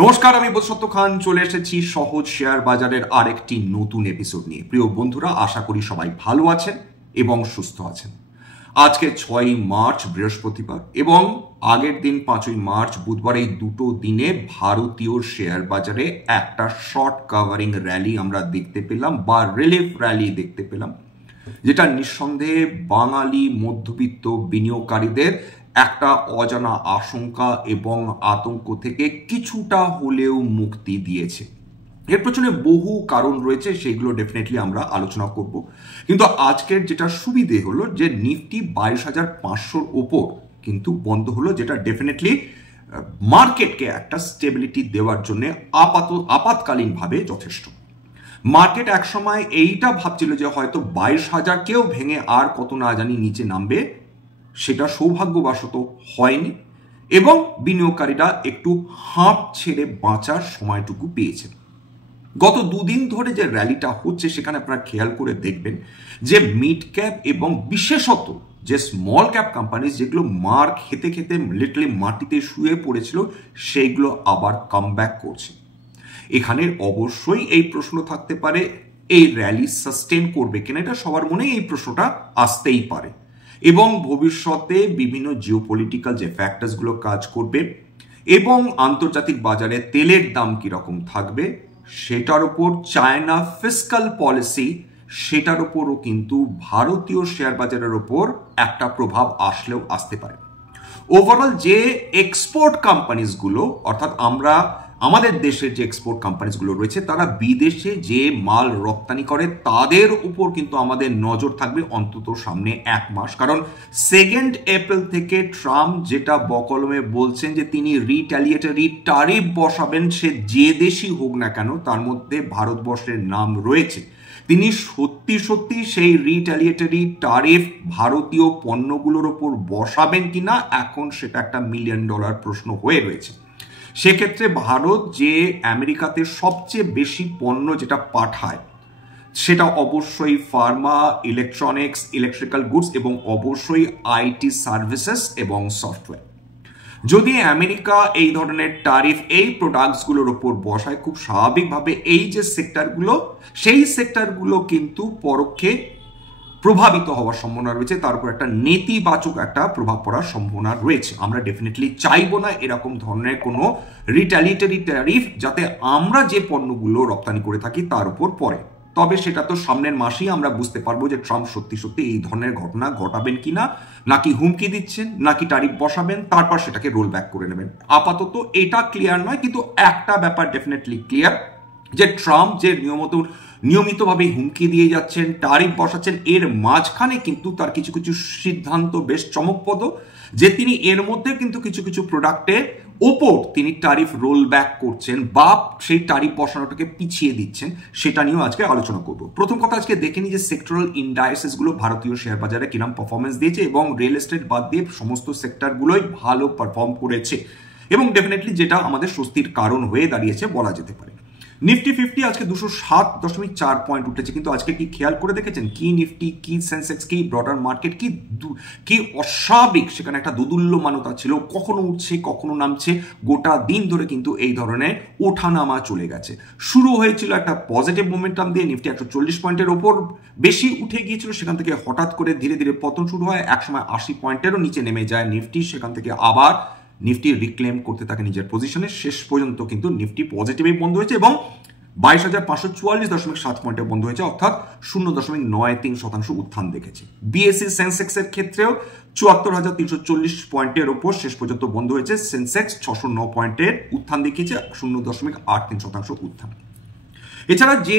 নমস্কার, আমি বসন্ত খান চলে এসেছি সহজ শেয়ার বাজারের আরেকটি নতুন এপিসোড নিয়ে। প্রিয় বন্ধুরা, আশা করি সবাই ভালো আছেন এবং সুস্থ আছেন। আজকে 6ই মার্চ বৃহস্পতিবার এবং আগের দিন 5ই মার্চ বুধবার, এই দুটো দিনে ভারতীয় শেয়ার বাজারে একটা শর্ট কাভারিং র্যালি আমরা দেখতে পেলাম বা রিলিফ র্যালি দেখতে পেলাম, যেটা নিঃসন্দেহে বাঙালি মধ্যবিত্ত বিনিয়োগকারীদের একটা অজানা আশঙ্কা এবং আতঙ্ক থেকে কিছুটা হলেও মুক্তি দিয়েছে। এর পেছনে বহু কারণ রয়েছে, সেগুলো ডেফিনেটলি আমরা আলোচনা করব। কিন্তু আজকের যেটা সুবিধে হলো যে নিফটি 22,500 ওপর কিন্তু বন্ধ হলো, যেটা ডেফিনেটলি মার্কেটকে একটা স্টেবিলিটি দেওয়ার জন্য আপাতকালীনভাবে যথেষ্ট। মার্কেট একসময় এইটা ভাবছিল যে হয়তো 22,000কেও ভেঙে আর কত না জানি নিচে নামবে, সেটা সৌভাগ্যবশত হয়নি এবং বিনিয়োগকারীরা একটু হাঁপ ছেড়ে বাঁচার সময়টুকু পেয়েছেন। গত দুদিন ধরে যে র্যালিটা হচ্ছে সেখানে আপনারা খেয়াল করে দেখবেন যে মিড ক্যাপ এবং বিশেষত যে স্মল ক্যাপ কোম্পানি যেগুলো মার খেতে খেতে লিটারালি মাটিতে শুয়ে পড়েছিল, সেইগুলো আবার কামব্যাক করছে। এখানে অবশ্যই এই প্রশ্ন থাকতে পারে, এই র্যালি সাস্টেন করবে কিনা, এটা সবার মনে এই প্রশ্নটা আসতেই পারে। এবং ভবিষ্যতে বিভিন্ন জিওপলিটিক্যাল যে ফ্যাক্টরসগুলো কাজ করবে এবং আন্তর্জাতিক বাজারে তেলের দাম কিরকম থাকবে, সেটার উপর চায়না ফিসকাল পলিসি, সেটার উপরও কিন্তু ভারতীয় শেয়ার বাজারের উপর একটা প্রভাব আসলেও আসতে পারে। ওভারঅল যে এক্সপোর্ট কোম্পানিজগুলো, অর্থাৎ আমাদের দেশের যে এক্সপোর্ট কোম্পানিজগুলো রয়েছে, তারা বিদেশে যে মাল রপ্তানি করে তাদের উপর কিন্তু আমাদের নজর থাকবে অন্তত সামনে 1 মাস। কারণ 2 এপ্রিল থেকে ট্রাম্প যেটা বকলমে বলছেন যে তিনি রিট্যালিয়েটরি ট্যারিফ বসাবেন, সে যে দেশই হোক না কেন, তার মধ্যে ভারতবর্ষের নাম রয়েছে। তিনি সত্যি সেই রিট্যালিয়েটরি ট্যারিফ ভারতীয় পণ্যগুলোর ওপর বসাবেন কিনা, এখন সেটা একটা $1 মিলিয়ন প্রশ্ন হয়ে রয়েছে। সেক্ষেত্রে ভারত যে আমেরিকাতে সবচেয়ে বেশি পণ্য যেটা পাঠায়, সেটা অবশ্যই ফার্মা, ইলেকট্রনিক্স, ইলেকট্রিক্যাল গুডস এবং অবশ্যই আইটি সার্ভিসেস এবং সফটওয়্যার। যদি আমেরিকা এই ধরনের ট্যারিফ এই প্রোডাক্টসগুলোর ওপর বসায়, খুব স্বাভাবিকভাবে এই যে সেক্টরগুলো, সেই সেক্টরগুলো কিন্তু পরোক্ষে প্রভাবিত হওয়ার সম্ভাবনা রয়েছে, তার উপর একটা নেতিবাচক একটা প্রভাব পড়ার সম্ভাবনা রয়েছে। আমরা ডেফিনেটলি চাইবো না এরকম ধরনের কোনো রিট্যালিয়েটরি ট্যারিফ যাতে আমরা যে পণ্যগুলো রপ্তানি করে থাকি তার উপর পড়ে। তবে সেটা তো সামনের মাসেই আমরা বুঝতে পারবো যে ট্রাম্প সত্যি এই ধরনের ঘটনা ঘটাবেন কিনা, নাকি হুমকি দিচ্ছেন, নাকি ট্যারিফ বসাবেন, তারপর সেটাকে রোল ব্যাক করে নেবেন। আপাতত এটা ক্লিয়ার নয়, কিন্তু একটা ব্যাপার ডেফিনেটলি ক্লিয়ার যে ট্রাম্প যে নিয়মিতভাবে হুমকি দিয়ে যাচ্ছেন, ট্যারিফ বসাচ্ছেন, এর মাঝখানে কিন্তু তার কিছু সিদ্ধান্ত বেশ চমকপ্রদ, যে তিনি এর মধ্যে কিন্তু কিছু প্রোডাক্টের ওপর তিনি ট্যারিফ রোল ব্যাক করছেন বা সেই ট্যারিফ বসানোটাকে পিছিয়ে দিচ্ছেন। সেটা নিয়েও আজকে আলোচনা করব। প্রথম কথা, আজকে দেখে নিই যে সেক্টরাল ইন্ডাইসেস গুলো ভারতীয় শেয়ার বাজারে কিরকম পারফরমেন্স দিয়েছে এবং রিয়েল এস্টেট বাদ দিয়ে সমস্ত সেক্টরগুলোই ভালো পারফর্ম করেছে এবং ডেফিনেটলি যেটা আমাদের স্বস্তির কারণ হয়ে দাঁড়িয়েছে বলা যেতে পারে। নিফটি 50 আজকে 207.4 পয়েন্ট উঠেছে, কিন্তু আজকে কি খেয়াল করে দেখেছেন কি নিফটি, কি সেন্সেক্স, কি ব্রডার মার্কেট, কি অস্বাভাবিক সেখানে একটা দোদুল্যমানতা ছিল, কখনো উঠছে কখনো নামছে, গোটা দিন ধরে কিন্তু এই ধরনের ওঠানামা চলে গেছে। শুরু হয়েছিল একটা পজিটিভ মোমেন্টাম দিয়ে, নিফটি 140 পয়েন্টের ওপর বেশি উঠে গিয়েছিল, সেখান থেকে হঠাৎ করে ধীরে পতন শুরু হয়, একসময় 80 পয়েন্টেরও নিচে নেমে যায় নিফটি, সেখান থেকে আবার নিফটি রিক্লেম করতে থাকে নিজের পজিশনে, শেষ পর্যন্ত কিন্তু নিফটি পজিটিভে বন্ধ হয়েছে এবং 22,544.7 পয়েন্টে বন্ধ হয়েছে, অর্থাৎ 0.93% উত্থান দেখেছে। বিএসসি সেন্সেক্সের ক্ষেত্রেও 74,340 পয়েন্টের ওপর শেষ পর্যন্ত বন্ধ হয়েছে, সেন্সেক্স 609 পয়েন্টের উত্থান দেখিয়েছে, 0.83% উত্থান। এছাড়া যে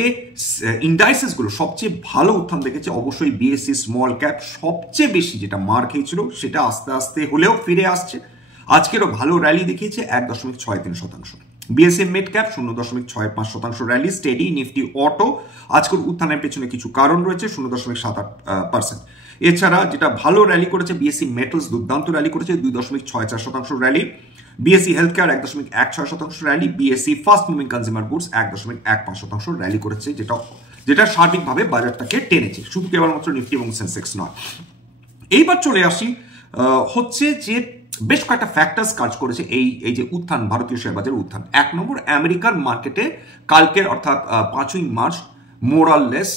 ইন্ডাইসেস গুলো সবচেয়ে ভালো উত্থান দেখেছে, অবশ্যই বিএসসি স্মল ক্যাপ সবচেয়ে বেশি যেটা মার খেয়েছিল, সেটা আস্তে আস্তে হলেও ফিরে আসছে। আজকেরও ভালো র্যালি দেখিয়েছে 1.63%। BSc mid cap 0.65% rally steady. Nifty auto আজকের উত্থানের পেছনে কিছু কারণ রয়েছে, 0.78%। এছাড়া যেটা ভালো র্যালি করেছে বিএসসি মেটালস, দুর্দান্ত র্যালি করেছে 2.64% rally. BSc health care 1.16% rally. BSc fast moving consumer goods 1.15% rally করেছে, যেটা সার্বিকভাবে বাজারটাকে টেনেছে, শুধু কেবলমাত্র নিফটি এবং সেন্সেক্স নয়। এইবার চলে আসি হচ্ছে যে বেশ কয়েকটা ফ্যাক্টরস কাজ করেছে এই যে উত্থান, ভারতীয় শেয়ার বাজারের উত্থান। 1 নম্বর, আমেরিকার মার্কেটে কালকের অর্থাৎ 5ই মার্চ মোরাললেস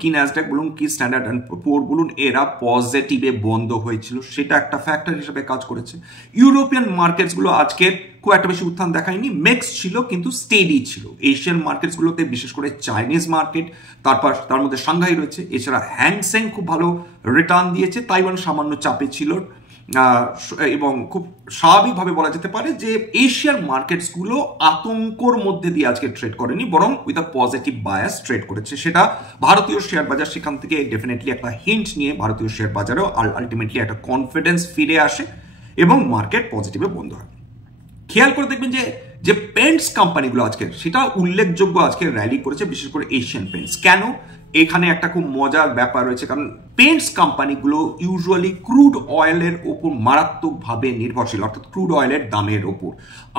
কি ন্যাসড্যাক বলুন কি স্ট্যান্ডার্ড অ্যান্ড পুয়ার বলুন এরা পজিটিভে বন্ধ হয়েছিল, সেটা একটা ফ্যাক্টর হিসেবে কাজ করেছে। ইউরোপিয়ান মার্কেটসগুলো আজকে খুব একটা বেশি উত্থান দেখায়নি, মিক্স ছিল কিন্তু স্টেডি ছিল। এশিয়ান মার্কেটসগুলোতে বিশেষ করে চাইনিজ মার্কেট, তারপর তার মধ্যে সাংহাই রয়েছে, এছাড়া হ্যাংসেং খুব ভালো রিটার্ন দিয়েছে, তাইওয়ান সামান্য চাপে ছিল। এবং খুব স্বাভাবিকভাবে বলা যেতে পারে যে এশিয়ান মার্কেটসগুলো আতঙ্কর মধ্যে দিয়ে আজকে ট্রেড করেনি, বরং with a positive bias trade করেছে। সেটা ভারতীয় শেয়ার বাজার সেখান থেকে ডেফিনেটলি একটা হিন্ট নিয়ে ভারতীয় শেয়ার বাজারেও আলটিমেটলি একটা কনফিডেন্স ফিরে আসে এবং মার্কেট পজিটিভে বন্ধ হয়। খেয়াল করে দেখবেন যে পেন্টস কোম্পানিগুলো আজকে সেটা উল্লেখযোগ্য আজকে র্যালি করেছে, বিশেষ করে এশিয়ান পেন্টস। কেন? এখানে একটা খুব মজার ব্যাপার রয়েছে, কারণ পেন্টস কোম্পানিগুলো ইউজুয়ালি ক্রুড অয়েলের ওপর মারাত্মকভাবে নির্ভরশীল, অর্থাৎ ক্রুড অয়েলের দামের ওপর।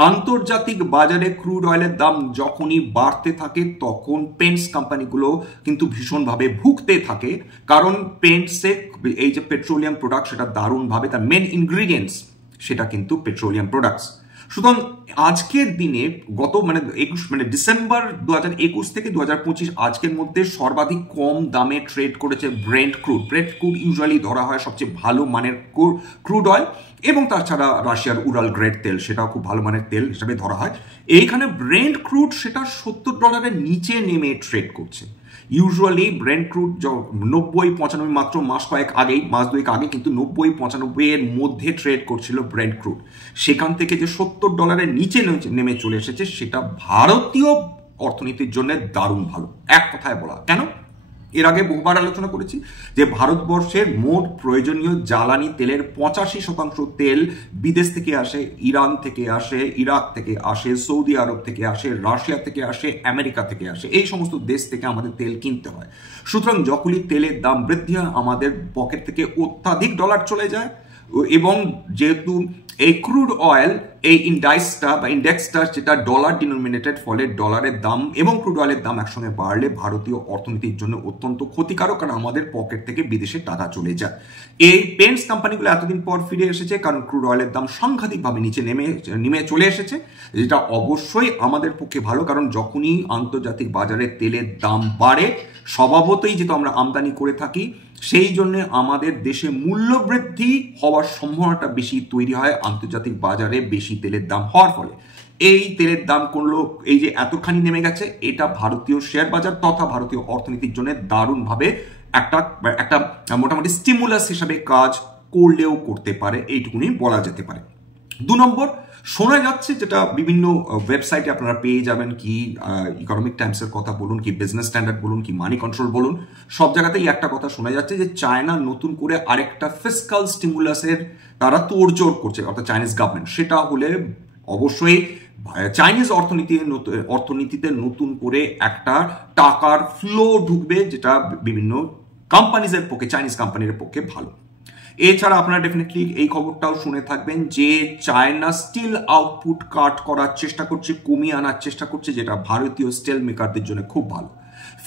আন্তর্জাতিক বাজারে ক্রুড অয়েলের দাম যখনই বাড়তে থাকে তখন পেন্টস কোম্পানিগুলো কিন্তু ভীষণভাবে ভুগতে থাকে, কারণ পেন্টসে এই যে পেট্রোলিয়াম প্রোডাক্ট সেটা দারুণভাবে তার মেন ইনগ্রিডিয়েন্টস সেটা কিন্তু পেট্রোলিয়াম প্রোডাক্টস। সুতরাং আজকের দিনে গত ডিসেম্বর 2021 থেকে 2025 আজকের মধ্যে সর্বাধিক কম দামে ট্রেড করেছে ব্রেন্ট ক্রুড। ব্রেন্ট ক্রুড ইউজুয়ালি ধরা হয় সবচেয়ে ভালো মানের ক্রুড অয়েল, এবং তাছাড়া রাশিয়ার উরাল গ্রেড তেল সেটাও খুব ভালো মানের তেল হিসাবে ধরা হয়। এইখানে ব্রেন্ট ক্রুড সেটা $70 নিচে নেমে ট্রেড করছে। ইউজুয়ালি ব্রেন্ট ক্রুড 90-95 মাত্র মাস দুয়েক আগে কিন্তু 90-95 এর মধ্যে ট্রেড করছিল ব্রেন্ট ক্রুড। সেখান থেকে যে $70 নিচে নেমে চলে এসেছে সেটা ভারতীয় অর্থনীতির জন্য দারুণ ভালো, এক কথায় বলা। কেন? এর আগে বহুবার আলোচনা করেছি যে ভারতবর্ষের মোট প্রয়োজনীয় জ্বালানি তেলের 85% তেল বিদেশ থেকে আসে, ইরান থেকে আসে, ইরাক থেকে আসে, সৌদি আরব থেকে আসে, রাশিয়া থেকে আসে, আমেরিকা থেকে আসে। এই সমস্ত দেশ থেকে আমাদের তেল কিনতে হয়। সুতরাং যখনই তেলের দাম বৃদ্ধি হয় আমাদের পকেট থেকে অত্যাধিক ডলার চলে যায়, এবং যেহেতু এই ক্রুড অয়েল এই ইন্ডেক্সটা যেটা ডলার ডিনোমিনেটেড, ফলে ডলারের দাম এবং ক্রুড অয়েলের দাম একসঙ্গে বাড়লে ভারতীয় অর্থনীতির জন্য অত্যন্ত ক্ষতিকারক, কারণ আমাদের পকেট থেকে বিদেশে টাকা চলে যায়। এই পেন্টস কোম্পানিগুলো এতদিন পর ফিরে এসেছে কারণ ক্রুড অয়েলের দাম সাংঘাতিকভাবে নিচে নেমে চলে এসেছে, যেটা অবশ্যই আমাদের পক্ষে ভালো, কারণ যখনই আন্তর্জাতিক বাজারে তেলের দাম বাড়ে স্বভাবতই যেহেতু আমরা আমদানি করে থাকি সেই জন্য আমাদের দেশে মূল্য বৃদ্ধি হওয়ার সম্ভাবনাটা বেশি তৈরি হয় আন্তর্জাতিক বাজারে বেশি তেলের দাম হওয়ার ফলে। এই তেলের দাম করলো এই যে এতখানি নেমে গেছে, এটা ভারতীয় শেয়ার বাজার তথা ভারতীয় অর্থনীতির জন্য দারুণভাবে একটা মোটামুটি স্টিমুলাস হিসাবে কাজ করলেও করতে পারে, এইটুকুনি বলা যেতে পারে। 2 নম্বর, শোনা যাচ্ছে যেটা বিভিন্ন ওয়েবসাইটে আপনারা পেয়ে যাবেন, কি ইকোনমিক টাইমসের কথা বলুন, কি বিজনেস স্ট্যান্ডার্ড বলুন, কি মানি কন্ট্রোল বলুন, সব জায়গাতেই একটা কথা শোনা যাচ্ছে যে চায়না নতুন করে আরেকটা ফিসকাল স্টিমুলাসের তারা তোড়জোড় করছে, অর্থাৎ চাইনিজ গভর্নমেন্ট। সেটা হলে অবশ্যই চাইনিজ অর্থনীতিতে নতুন করে একটা টাকার ফ্লো ঢুকবে, যেটা বিভিন্ন কোম্পানিজের পক্ষে, চাইনিজ কোম্পানির পক্ষে ভালো। এছাড়া আপনারা ডেফিনেটলি এই খবরটাও শুনে থাকবেন যে চায়না স্টিল আউটপুট কাট করার চেষ্টা করছে, কমিয়ে আনার চেষ্টা করছে, যেটা ভারতীয় স্টিল মেকারদের জন্য খুব ভালো।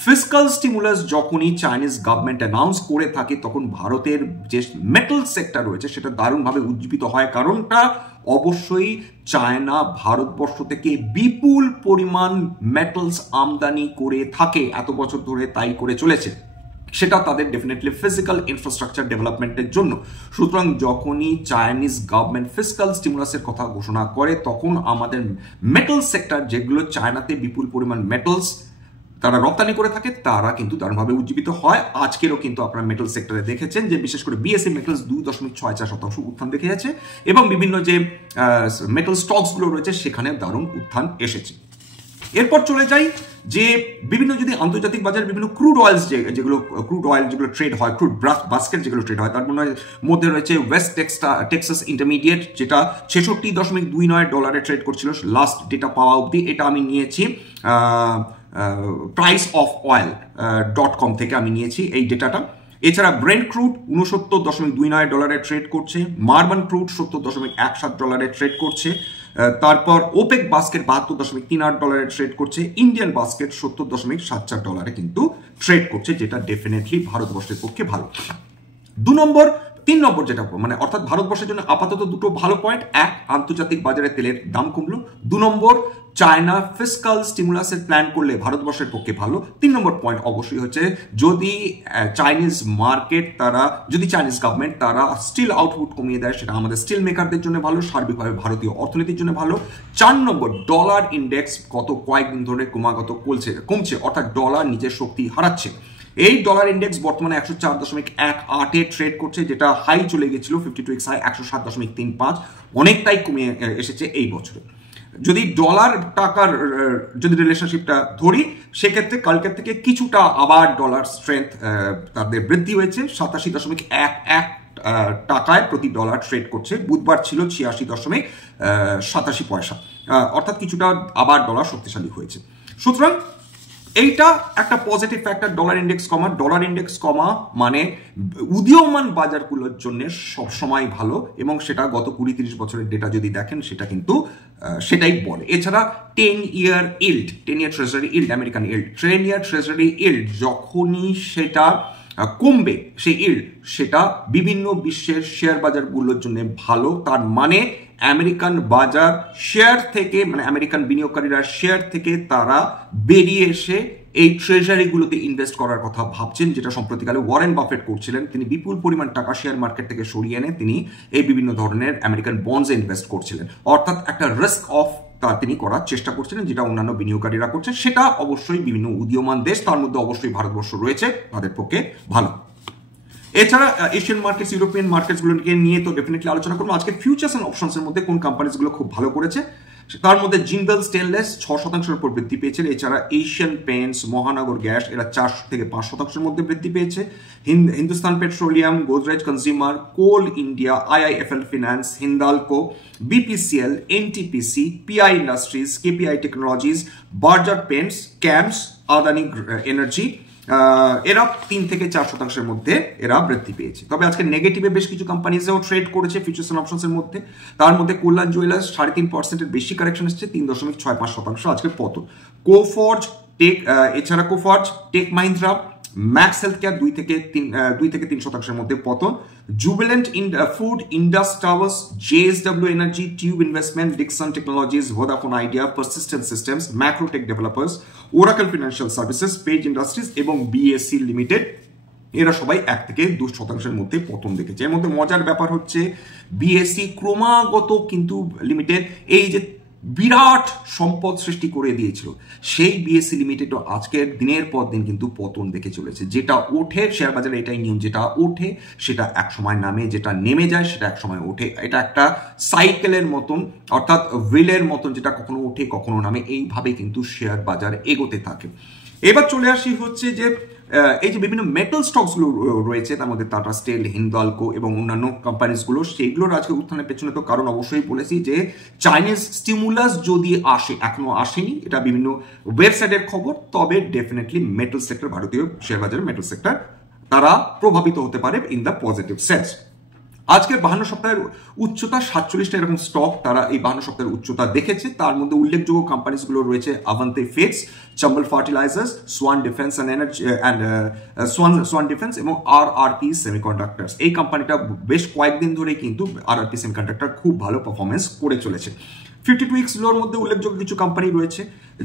ফিসকাল স্টিমুলাস যখনই চাইনিজ গভর্নমেন্ট অ্যানাউন্স করে থাকে তখন ভারতের যে মেটাল সেক্টর রয়েছে সেটা দারুণভাবে উজ্জীবিত হয়, কারণটা অবশ্যই চায়না ভারতবর্ষ থেকে বিপুল পরিমাণ মেটালস আমদানি করে থাকে, এত বছর ধরে তাই করে চলেছে, সেটা তাদের ডেফিনেটলি ফিজিক্যাল ইনফ্রাস্ট্রাকচার ডেভেলপমেন্টের জন্য। সুতরাং যখনই চাইনিজ গভর্নমেন্ট ফিসকাল স্টিমুলাসের কথা ঘোষণা করে তখন আমাদের মেটাল সেক্টর, যেগুলো চায়নাতে বিপুল পরিমাণ মেটালস তারা রপ্তানি করে থাকে, তারা কিন্তু দারুণভাবে উজ্জীবিত হয়। আজকেরও কিন্তু আপনারা মেটাল সেক্টরে দেখেছেন যে বিশেষ করে বিএসসি মেটালস 2.64% উত্থান দেখেছে, এবং বিভিন্ন যে মেটাল স্টকসগুলো রয়েছে সেখানে দারুণ উত্থান এসেছে। এরপর চলে যাই যে বিভিন্ন যদি আন্তর্জাতিক বাজারে বিভিন্ন ক্রুড অয়েলস যেগুলো ট্রেড হয়, ক্রুড বাস্কেট যেগুলো ট্রেড হয়, তার মধ্যে রয়েছে ওয়েস্ট টেক্সাস ইন্টারমিডিয়েট, যেটা $66.29 ট্রেড করছিল লাস্ট ডেটা পাওয়া অবধি। এটা আমি নিয়েছি priceofOil.com থেকে আমি নিয়েছি এই ডেটাটা। এছাড়া ব্রেন্ট ক্রুড $69.29 ট্রেড করছে, মার্বান ক্রুড $70.17 ট্রেড করছে, তারপর ওপেক বাস্কেট $72.38 ট্রেড করছে, ইন্ডিয়ান বাস্কেট $70.74 কিন্তু ট্রেড করছে, যেটা ডেফিনেটলি ভারতবর্ষের পক্ষে ভালো। 2 নম্বর, নম্বর যেটা মানে অর্থাৎ ভারতবর্ষের জন্য আপাতত দুটো ভালো পয়েন্ট, এক, আন্তর্জাতিক বাজারে তেলের দাম কমলো, 2 নম্বর, চায়না ফিসকাল স্টিমুলাসের প্ল্যান করলে ভারতবর্ষের পক্ষে ভালো, 3 নম্বর পয়েন্ট অবশ্যই হচ্ছে যদি চাইনিজ মার্কেট যদি চাইনিজ গভর্নমেন্ট তারা স্টিল আউটপুট কমিয়ে দেয়, সেটা আমাদের স্টিল মেকারদের জন্য ভালো, সার্বিকভাবে ভারতীয় অর্থনীতির জন্য ভালো। 4 নম্বর, ডলার ইন্ডেক্স গত কয়েকদিন ধরে ক্রমাগত কমছে, অর্থাৎ ডলার নিজের শক্তি হারাচ্ছে। এই ডলার ইন্ডেক্স বর্তমানে 104.18 ট্রেড করছে, যেটা হাই চলে গেছিল 52x হাই 107.35, অনেকটাই কমে এসেছে এই বছরে। যদি ডলার টাকার যদি রিলেশনশিপটা ধরি, সেক্ষেত্রে কালকের থেকে কিছুটা আবার ডলার স্ট্রেংথ তাদের বৃদ্ধি হয়েছে, 87.11 টাকায় প্রতি ডলার ট্রেড করছে। বুধবার ছিল 86.87 পয়সা, অর্থাৎ কিছুটা আবার ডলার শক্তিশালী হয়েছে। সুতরাং এইটা একটা পজিটিভ ফ্যাক্টর, ডলার ইন্ডেক্স কমা মানে উদীয়মান বাজারগুলোর জন্য সবসময় ভালো, এবং সেটা গত 20-30 বছরের ডেটা যদি দেখেন সেটা কিন্তু সেটাই বলে। এছাড়া 10 ইয়ার ট্রেজারি ইল্ড, আমেরিকান ইল্ড, 10 ইয়ার ট্রেজারি ইল্ড যখনই সেটা কমবে, সেই ইল্ড, সেটা বিভিন্ন বিশ্বের শেয়ার বাজারগুলোর জন্য ভালো। তার মানে আমেরিকান বাজার শেয়ার থেকে, মানে আমেরিকান বিনিয়োগকারীরা শেয়ার থেকে তারা বেরিয়ে এসে এই ট্রেজারিগুলোতে ইনভেস্ট করার কথা ভাবছেন, যেটা সম্প্রতিকালে ওয়ারেন বাফেট করছিলেন। তিনি বিপুল পরিমাণ টাকা শেয়ার মার্কেট থেকে সরিয়ে এনে তিনি এই বিভিন্ন ধরনের আমেরিকান বন্ডসে ইনভেস্ট করছিলেন, অর্থাৎ একটা রিস্ক অফ তিনি করার চেষ্টা করছিলেন, যেটা অন্যান্য বিনিয়োগকারীরা করছে। সেটা অবশ্যই বিভিন্ন উদীয়মান দেশ, তার মধ্যে অবশ্যই ভারতবর্ষ রয়েছে, তাদের পক্ষে ভালো। এছাড়া এশিয়ান মার্কেটস, ইউরোপিয়ান মার্কেটসগুলোকে নিয়ে তো ডেফিনেটলি আলোচনা করবো। আজকে ফিউচার্স এন্ড অপশনসের মধ্যে কোন কোম্পানিজগুলো খুব ভালো করেছে, তার মধ্যে জিন্দাল স্টেনলেস 6% উপর বৃদ্ধি পেয়েছে। এছাড়া এশিয়ান পেন্টস, মহানগর গ্যাস এরা 4 থেকে 5% মধ্যে বৃদ্ধি পেয়েছে। Hindustan Petroleum, Godrej Consumer, Coal India, IIFL Finance, Hindalco, BPCL, NTPC, PI Industries, KPI Technologies, Berger Paints, Campus, Adani Energy, এরা 3 থেকে 4% মধ্যে এরা বৃদ্ধি পেয়েছে। তবে আজকে নেগেটিভে বেশ কিছু কোম্পানিজও ট্রেড করেছে ফিউচার্স এন্ড অপশনসের মধ্যে। তার মধ্যে কল্যাণ জুয়েলার্স 3.5% বেশি কারেকশন এসেছে, 3.65% আজকে পতন। Coforge Tech Mahindra, Max Health Care 2 থেকে 3% মধ্যে পতন। Jubilant Food, Indus Towers, JSW Energy, Tube Investment, Dixon Technologies, Vodafone Idea, Persistent Systems, Macrotech Developers, Oracle Financial Services, Page Industries এবং বিএসসি লিমিটেড, এরা সবাই 1 থেকে 2% মধ্যে পতন দেখেছে। এর মধ্যে মজার ব্যাপার হচ্ছে বিএসসি ক্রমাগত কিন্তু লিমিটেড এই যে বিরাট সম্পদ সৃষ্টি করে দিয়েছিল, সেই বিএসসি লিমিটেডও আজকের দিনের পর দিন কিন্তু পতন দেখে চলেছে। যেটা ওঠে শেয়ার বাজারে, এটাই নিয়ম, যেটা ওঠে সেটা এক সময় নামে, যেটা নেমে যায় সেটা এক সময় ওঠে। এটা একটা সাইকেলের মতন, অর্থাৎ হুইলের মতন, যেটা কখনো ওঠে কখনো নামে, এইভাবে কিন্তু শেয়ার বাজার এগোতে থাকে। এবার চলে আসি হচ্ছে যে এই যে বিভিন্ন মেটাল স্টকসগুলো রয়েছে, তার মধ্যে টাটা স্টিল, হিন্দালকো এবং অন্যান্য কোম্পানিজগুলো, সেইগুলোর আজকে উত্থানের পেছনে তো কারণ অবশ্যই বলেছি যে চাইনিজ স্টিমুলাস যদি আসে, এখনো আসেনি, এটা বিভিন্ন ওয়েবসাইটের খবর, তবে ডেফিনেটলি মেটাল সেক্টর, ভারতীয় শেয়ার বাজারের মেটাল সেক্টর তারা প্রভাবিত হতে পারে ইন দ্য পজিটিভ সেন্স। আজকের 52 সপ্তাহের উচ্চতা 47টা এরকম স্টক তারা এই 52 সপ্তাহের উচ্চতা দেখেছে। তার মধ্যে উল্লেখযোগ্য কোম্পানিজগুলো রয়েছে Avanti Feeds, Chambal Fertilisers, Swan Defence এবং আরআরপি সেমিকন্ডাক্টরস। এই কোম্পানিটা বেশ কয়েকদিন ধরে কিন্তু আরআরপি সেমিকন্ডাক্টর খুব ভালো পারফরমেন্স করে চলেছে। 52 উইকস লোর মধ্যে উল্লেখযোগ্য কিছু কোম্পানি রয়েছে।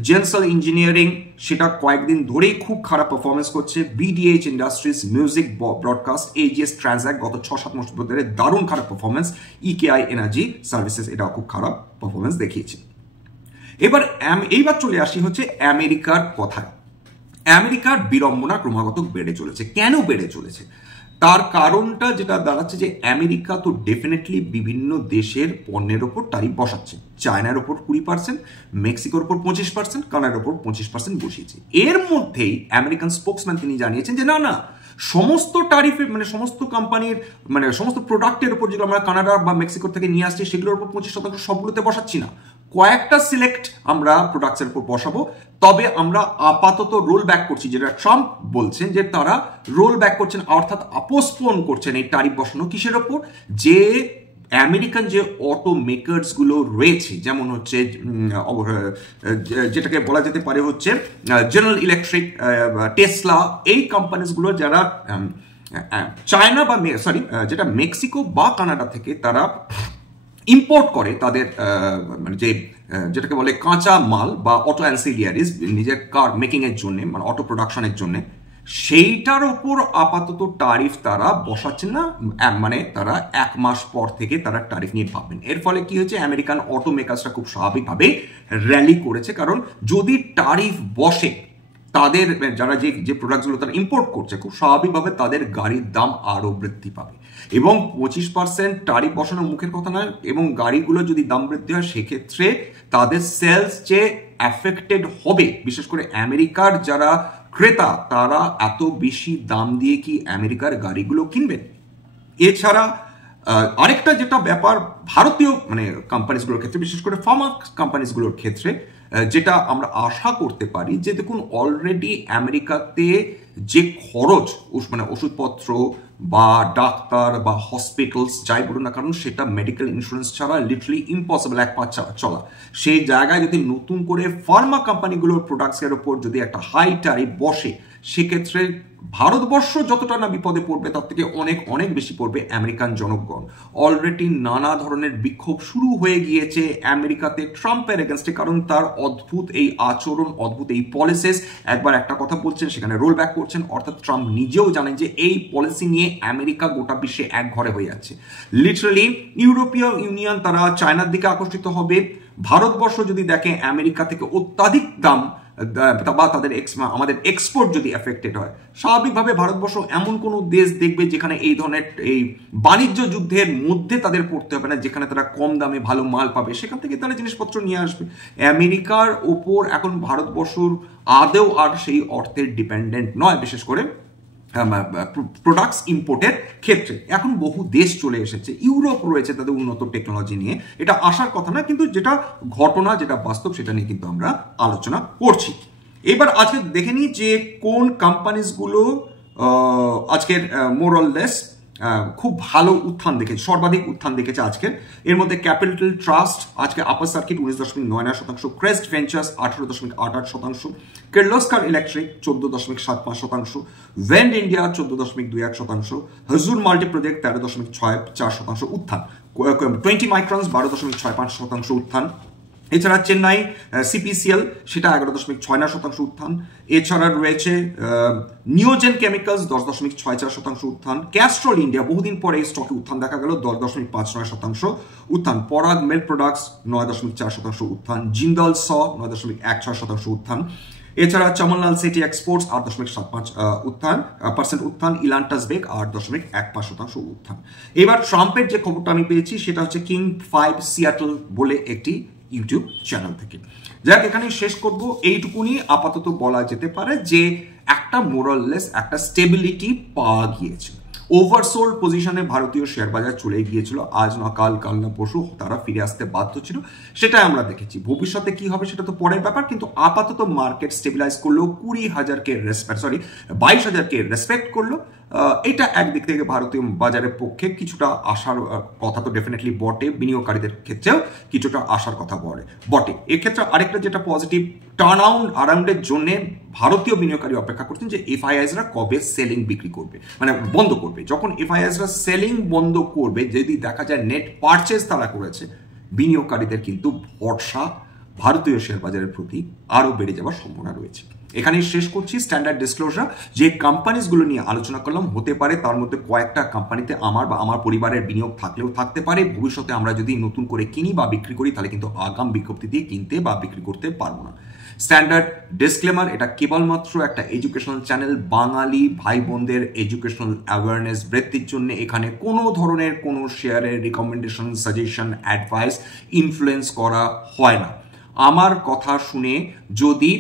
জেনসাল ইঞ্জিনিয়ারিং, সেটা কয়েকদিন ধরেই খুব খারাপ পারফরমেন্স করছে। বিডিএইচ ইন্ডাস্ট্রিজ, মিউজিক ব্রডকাস্ট, এজিএস ট্রান্সঅ্যাক্ট গত 6-7 মাস ধরে দারুণ খারাপ পারফরমেন্স। ইকেআই এনার্জি সার্ভিসেস, এটাও খুব খারাপ পারফরমেন্স দেখিয়েছে। এইবার চলে আসি হচ্ছে আমেরিকার কথায়। আমেরিকার বিড়ম্বনা ক্রমাগত বেড়ে চলেছে। কেন বেড়ে চলেছে? তার কারণটা যেটা দাঁড়াচ্ছে যে আমেরিকা তো ডেফিনেটলি বিভিন্ন দেশের পণ্যের ওপর ট্যারিফ বসাচ্ছে। চায়নার ওপর 20%, মেক্সিকোর ওপর 25%, কানাডার ওপর 25% বসিয়েছে। এর মধ্যেই আমেরিকান স্পোক্সম্যান তিনি জানিয়েছেন যে না, সমস্ত ট্যারিফের, মানে সমস্ত কোম্পানির, মানে সমস্ত প্রোডাক্টের উপর যেগুলো আমরা কানাডা বা মেক্সিকো থেকে নিয়ে আসছি সেগুলোর উপর 25% সবগুলোতে বসাচ্ছি না, কয়েকটা সিলেক্ট আমরা প্রোডাক্টসের উপর বসাবো। তবে আমরা আপাতত রোল ব্যাক করছি, যেটা ট্রাম্প বলছেন যে তারা রোল ব্যাক করছেন, অর্থাৎ পোস্টপোন করছেন এই ট্যারিফ বসানো। কিসের ওপর? যে আমেরিকান যে অটো মেকার্স গুলো রয়েছে, যেমন হচ্ছে যেটাকে বলা যেতে পারে হচ্ছে জেনারেল ইলেকট্রিক, টেসলা, এই কোম্পানিজগুলো যারা চায়না বা যেটা মেক্সিকো বা কানাডা থেকে তারা ইম্পোর্ট করে তাদের মানে যেটাকে বলে কাঁচা মাল বা অটো অ্যান্সিলিয়ারিজ নিজের কার মেকিং এর জন্য, মানে অটো প্রোডাকশনের জন্য, সেইটার ওপর আপাতত ট্যারিফ তারা বসাচ্ছেন না। মানে তারা 1 মাস পর থেকে তারা ট্যারিফ নিয়ে ভাববেন। এর ফলে কি হচ্ছে, আমেরিকান অটো মেকার্সরা খুব স্বাভাবিকভাবে র্যালি করেছে, কারণ যদি ট্যারিফ বসে তাদের যারা যে প্রোডাক্টগুলো তারা ইম্পোর্ট করছে, খুব স্বাভাবিকভাবে তাদের গাড়ির দাম আরও বৃদ্ধি পাবে। এবং 25% ট্যারিফ বসানোর মুখের কথা নয়, এবং গাড়িগুলো যদি দাম বৃদ্ধি হয় সেক্ষেত্রে তাদের সেলস যে অ্যাফেক্টেড হবে, বিশেষ করে আমেরিকার যারা ক্রেতা তারা এত বেশি দাম দিয়ে কি আমেরিকার গাড়িগুলো কিনবেন। এছাড়া আরেকটা যেটা ব্যাপার ভারতীয় মানে কোম্পানিজগুলোর ক্ষেত্রে, বিশেষ করে ফার্মা কোম্পানিজগুলোর ক্ষেত্রে যেটা আমরা আশা করতে পারি, যে দেখুন অলরেডি আমেরিকাতে যে খরচ মানে ওষুধপত্র বা ডাক্তার বা হসপিটালস যাই বলুন না কারণ, সেটা মেডিকেল ইন্স্যুরেন্স ছাড়া লিটারালি ইম্পসিবল এক পা চলা। সেই জায়গায় যদি নতুন করে ফার্মা কোম্পানিগুলোর প্রোডাক্টসের ওপর যদি একটা হাই ট্যারিফ বসে, সেক্ষেত্রে ভারতবর্ষ যতটা না বিপদে পড়বে তার থেকে অনেক অনেক বেশি পড়বে আমেরিকান জনগণ। অলরেডি নানা ধরনের বিক্ষোভ শুরু হয়ে গিয়েছে আমেরিকাতে ট্রাম্পের এগেনস্টে, কারণ তার অদ্ভুত এই আচরণ, অদ্ভুত এই পলিসিস, একবার একটা কথা বলছেন সেখানে রোল ব্যাক করছেন। অর্থাৎ ট্রাম্প নিজেও জানেন যে এই পলিসি নিয়ে আমেরিকা গোটা বিশ্বে এক ঘরে হয়ে যাচ্ছে। লিটারালি ইউরোপীয় ইউনিয়ন তারা চায়নার দিকে আকর্ষিত হবে। ভারতবর্ষ যদি দেখে আমেরিকা থেকে অত্যাধিক দাম বা তাদের আমাদের এক্সপোর্ট যদি এফেক্টেড হয়, স্বাভাবিকভাবে ভারতবর্ষ এমন কোনো দেশ দেখবে যেখানে এই ধরনের এই বাণিজ্য যুদ্ধের মধ্যে তাদের পড়তে হবে না, যেখানে তারা কম দামে ভালো মাল পাবে, সেখান থেকে তারা জিনিসপত্র নিয়ে আসবে। আমেরিকার ওপর এখন ভারতবর্ষর আদৌ আর সেই অর্থের ডিপেন্ডেন্ট নয়, বিশেষ করে প্রোডাক্টস ইম্পোর্টের ক্ষেত্রে। এখন বহু দেশ চলে এসেছে, ইউরোপ রয়েছে তাদের উন্নত টেকনোলজি নিয়ে, এটা আসার কথা না, কিন্তু যেটা ঘটনা, যেটা বাস্তব, সেটা নিয়ে কিন্তু আমরা আলোচনা করছি। এবার আজকে দেখে নিই যে কোন কোম্পানিজগুলো আজকের মোরলেস খুব ভালো উত্থান দেখেছে, সর্বাধিক উত্থান দেখেছে আজকের। এর মধ্যে ক্যাপিটাল ট্রাস্ট আজকে upper circuit 19.99%, Crest Ventures 18.88%, Kirloskar Electric 14.75%, ভেন্ড ইন্ডিয়া 14.21%, হুজুর মাল্টি প্রজেক্ট 13.64% উত্থান, 20 মাইক্রন্স 12.65% উত্থান। এছাড়া চেন্নাই সিপিসিএল সেটা 11.69% উত্থান। এছাড়া রয়েছে নিওজেন কেমিক্যালস 10.64% উত্থান। ক্যাস্ট্রল ইন্ডিয়া বহুদিন পরে এই স্টকে উত্থান দেখা গেল, 10.59% উত্থান। পরাগ মিল্ক প্রোডাক্টস 9.4% উত্থান। জিন্দাল স 9.16% উত্থান। এছাড়া চমনলাল সিটি এক্সপোর্টস 8.75% উত্থান। ইলান্টাস বেক 8.1% উত্থান। এবার ট্রাম্পের যে খবরটা আমি পেয়েছি সেটা হচ্ছে কিং 5 সিয়াটল বলে একটি ইউটিউব চ্যানেল থেকে। যাক, এখানে শেষ করব। এইটুকুনি আপাতত বলা যেতে পারে যে একটা মোরাললেস একটা স্টেবিলিটি পাওয়া গিয়েছে। ওভারসোল্ড পজিশনে ভারতীয় শেয়ার বাজার চলে গিয়েছিল, আজ না কাল, কাল না পরশু তারা ফিরে আসতে বাধ্য ছিল, সেটাই আমরা দেখেছি। ভবিষ্যতে কি হবে সেটা তো পরের ব্যাপার, কিন্তু আপাতত মার্কেট স্টেবিলাইজ করলো, 20,000-কে রেসপেক্ট 22,000-কে রেসপেক্ট করলো। এটা একদিক থেকে ভারতীয় বাজারের পক্ষে কিছুটা আশার কথা তো ডেফিনেটলি বটে, বিনিয়োগকারীদের ক্ষেত্রেও কিছুটা আশার কথা বটে। এক্ষেত্রে আরেকটা যেটা পজিটিভ টার্ন আরাউন্ডের জন্য ভারতীয় বিনিয়োগকারী অপেক্ষা করছেন যে এফআইআইসরা কবে সেলিং বিক্রি করবে, মানে বন্ধ করবে। যখন এফআইআইসরা সেলিং বন্ধ করবে, যদি দেখা যায় নেট পারচেজ তারা করেছে, বিনিয়োগকারীদের কিন্তু ভরসা ভারতীয় শেয়ার বাজারের প্রতি আরো বেড়ে যাওয়ার সম্ভাবনা রয়েছে। এখানেই শেষ করছি। স্ট্যান্ডার্ড ডিসক্লোজার, যে কোম্পানিজগুলো নিয়ে আলোচনা করলাম, হতে পারে তার মধ্যে কয়েকটা কোম্পানিতে আমার বা আমার পরিবারের বিনিয়োগ থাকলেও থাকতে পারে। ভবিষ্যতে আমরা যদি নতুন করে কিনি বা বিক্রি করি, তাহলে কিন্তু আগাম বিজ্ঞপ্তি দিয়ে কিনতে বা বিক্রি করতে পারবো না। স্ট্যান্ডার্ড ডিসক্লেমার, এটা কেবলমাত্র একটা এডুকেশনাল চ্যানেল, বাঙালি ভাই বোনদের এডুকেশনাল অ্যাওয়ারনেস বৃদ্ধির জন্য এখানে কোনো ধরনের কোনো শেয়ারের রিকমেন্ডেশন, সাজেশন, অ্যাডভাইস ইনফ্লুয়েন্স করা হয় না। আমার কথা শুনে যদি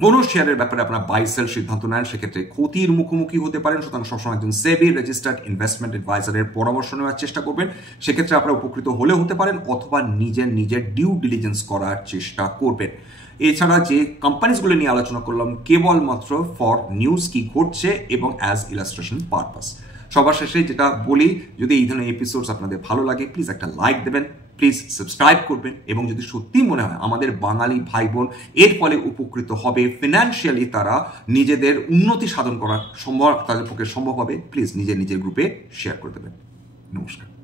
কোনো শেয়ারের ব্যাপারে আপনারা বাই সেল সিদ্ধান্ত নেন, সেক্ষেত্রে ক্ষতির মুখোমুখি হতে পারেন। সুতরাং সবসময় একজন সেবি রেজিস্টার্ড ইনভেস্টমেন্ট অ্যাডভাইজারের পরামর্শ নেওয়ার চেষ্টা করবেন। সেক্ষেত্রে আপনারা উপকৃত হলেও হতে পারেন, অথবা নিজের ডিউ ডিলিজেন্স করার চেষ্টা করবেন। এছাড়া যে কোম্পানিজগুলো নিয়ে আলোচনা করলাম কেবলমাত্র ফর নিউজ, কি ঘটছে এবং অ্যাজ ইলাস্ট্রেশন পারপাস। সবার শেষে যেটা বলি, যদি এই ধরনের এপিসোডস আপনাদের ভালো লাগে, প্লিজ একটা লাইক দেবেন, প্লিজ সাবস্ক্রাইব করবেন, এবং যদি সত্যি মনে হয় আমাদের বাঙালি ভাই বোন এর ফলে উপকৃত হবে, ফিনান্সিয়ালি তারা নিজেদের উন্নতি সাধন করা সম্ভব, তাদের পক্ষে সম্ভব হবে, প্লিজ নিজের গ্রুপে শেয়ার করে দেবেন। নমস্কার।